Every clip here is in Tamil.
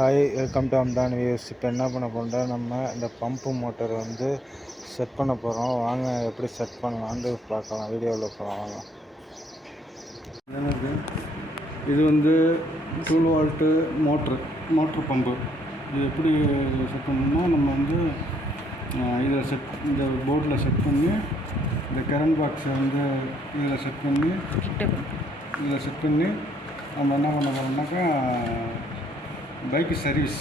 Hi, welcome to Amthan views. இப்போ என்ன பண்ண போகிறோம்னா, நம்ம இந்த பம்பு மோட்டர் வந்து செட் பண்ண போகிறோம். வாங்க எப்படி செட் பண்ணலான்னு பார்க்கலாம். வீடியோவில் போகலாம் வாங்க. எனக்கு இது வந்து 12 வோல்ட்டு மோட்ரு பம்பு. இது எப்படி செட் பண்ணணும்னா, நம்ம வந்து இதை இந்த போர்டில் செட் பண்ணி, இந்த கரண்ட் பாக்ஸை வந்து இதில் செட் பண்ணி நம்ம என்ன பண்ண போகிறோம்னாக்கா, பைக்கு சர்வீஸ்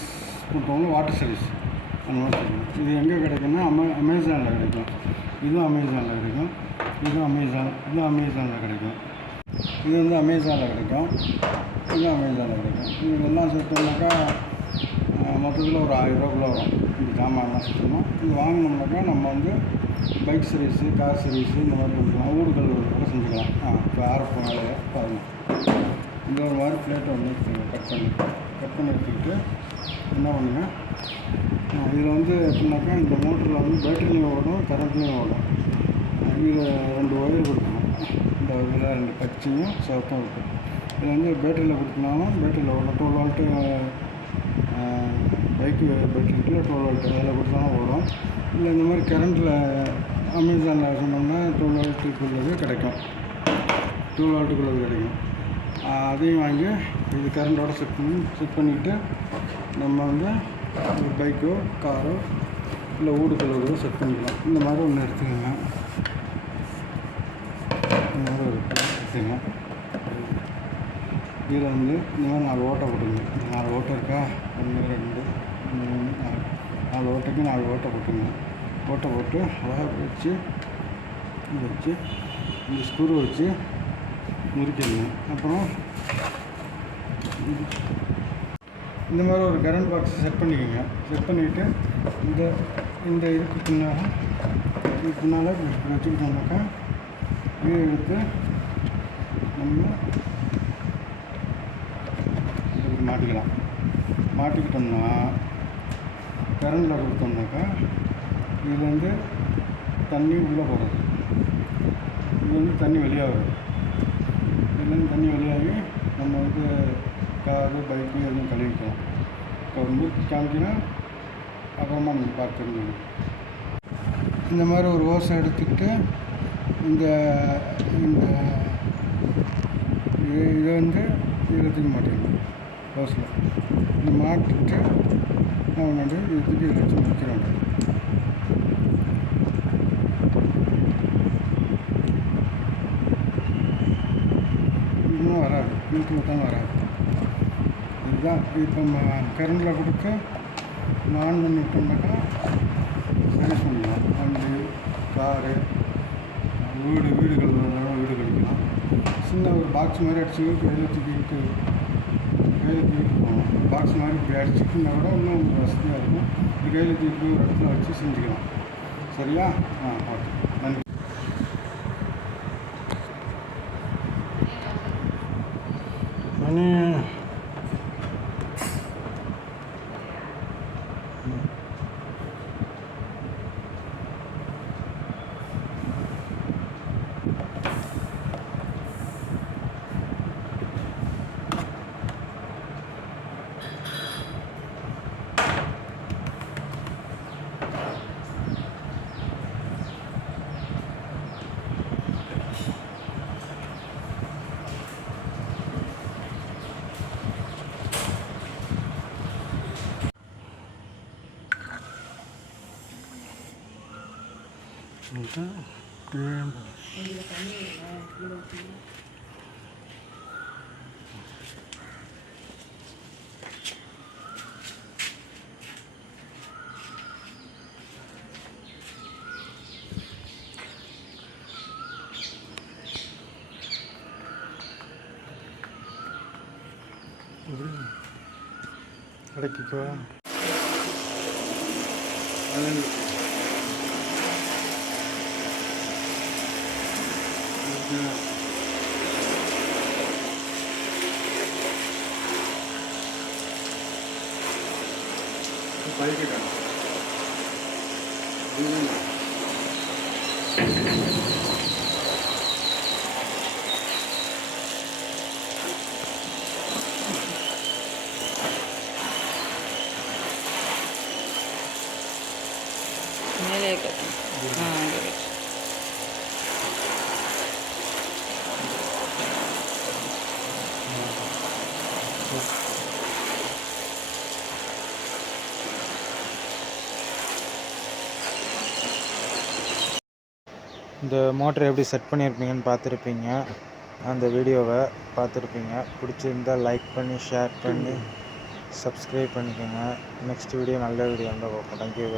பண்ணுறவங்க வாட்டர் சர்வீஸ் அந்த மாதிரி சொல்லணும். இது எங்கே கிடைக்குன்னா அமேசானில் கிடைக்கும். இதுவும் அமேசானில் கிடைக்கும். இதுவும் அமேசானில் கிடைக்கும். இது வந்து அமேசானில் கிடைக்கும். இதுவும் அமேசானில் கிடைக்கும். இதெல்லாம் சேர்த்தோம்னாக்கா மொத்தத்தில் ஒரு 1000 ரூபாக்குள்ளே வரும். இந்த ஜாமான்லாம் சேர்த்தோம்னா இது வாங்கினோம்னாக்கா நம்ம வந்து பைக் சர்வீஸு, கார் சர்வீஸு இந்த மாதிரி பண்ணிக்கலாம். ஊடுகள் கூட செஞ்சுக்கலாம். இப்போ ஆரப்போ வேலையை பாருங்கள். இந்த ஒரு மாதிரி பிளேட்டை வந்து கட் பண்ணி எடுத்துக்கிட்டு என்ன பண்ணுங்க, இதில் வந்து எப்படின்னாக்கா, இந்த மோட்டரில் வந்து பேட்டரிலையும் ஓடும், கரண்ட்லேயும் ஓடும். இதில் 2 ஒயர் கொடுக்கணும். இந்த இதில் 2 பச்சையும் சிவப்பும் இருக்கும். இதில் வந்து பேட்டரியில் கொடுத்தனாலும் பேட்டரியில் ஓடும். 12 வோல்ட்டு பைக்கு பேட்டரிக்குள்ள 12 வோல்ட்டு அதில் கொடுத்தாலும் ஓடும். இல்லை இந்த மாதிரி கரண்ட்டில் அமேசானில் சொன்னோம்னா 12 வோல்ட்டுக்குள்ளது கிடைக்கும். 12 வோல்ட்டுக்குள்ளது கிடைக்கும். அதையும் வாங்கி இது கரண்டோட செட் பண்ணிவிட்டு நம்ம வந்து ஒரு பைக்கோ காரோ இல்லை ஊடு கழுவுறதோ செட் பண்ணிக்கலாம். இந்த மாதிரி ஒன்று எடுத்துக்கோங்க. இந்த மாதிரி ஒரு எடுத்துங்க. இதில் வந்து இந்த மாதிரி 4 ஓட்டை போட்டுங்க. 4 ஓட்டை இருக்கா, 1 2 3 4 ஓட்டைக்கு 4 ஓட்டை போட்டுங்க. ஓட்டை போட்டு அழகாக வச்சு இந்த ஸ்க்ரூ வச்சு முறிக்கணுங்க. அப்புறம் இந்த மாதிரி ஒரு கரண்ட் பாக்ஸ் செட் பண்ணிக்கோங்க. செட் பண்ணிக்கிட்டு இந்த இதுக்கு பின்னால் வச்சுக்கிட்டோம்னாக்கா, இதை எடுத்து நம்ம இதுக்கு மாட்டிக்கலாம். மாட்டிக்கிட்டோம்னா கரண்டில் கொடுத்தோம்னாக்கா இதுலேருந்து தண்ணி உள்ளே போகிறது, இதுலேருந்து தண்ணி வெளியாகுது. இதுலேருந்து தண்ணி வெளியாகி நம்ம வந்து காரு பைக்கு எதுவும் கழுவிக்கலாம். இப்போ மூச்சு காமிக்கினா அப்புறமா நீங்கள் பார்த்துருந்தீங்க. இந்த மாதிரி ஒரு ஓசை எடுத்துக்கிட்டு இதை வந்து இதில் தூக்கி மாட்டிக்கணும். ஓஸில் இது மாட்டிட்டு நம்ம வந்து இதுக்கு இதில் வச்சு முடிக்கிறோம். இன்னும் வராது, வீட்டில் தான் வராது. இதுதான் இப்போ கரண்டில் கொடுத்து ஆன் பண்ணிட்டோம்னாக்கா சர்வீஸ் பண்ணிக்கலாம். வண்டி, காரு, வீடுகள் வீடு கழிக்கலாம். சின்ன ஒரு பாக்ஸ் மாதிரி அடிச்சு கையில் தூக்கிட்டு போகணும். பாக்ஸ் மாதிரி இப்படி அடிச்சுக்கிட்டா கூட இன்னும் வசதியாக இருக்கும். இப்படி கையில் தூக்கிட்டு ஒரு இடத்துல வச்சு செஞ்சுக்கலாம். சரியா? ஓகே, நன்றி. அடக்கிக்கோ. பைக்கிட்டா இந்த மோட்டர் எப்படி செட் பண்ணியிருப்பீங்கன்னு பார்த்துருப்பீங்க. அந்த வீடியோவை பார்த்துருப்பீங்க. பிடிச்சிருந்தால் லைக் பண்ணி ஷேர் பண்ணி சப்ஸ்கிரைப் பண்ணிக்கோங்க. நெக்ஸ்ட் வீடியோ நல்ல வீடியோ இருந்தால் பார்ப்போம். தேங்க்யூ.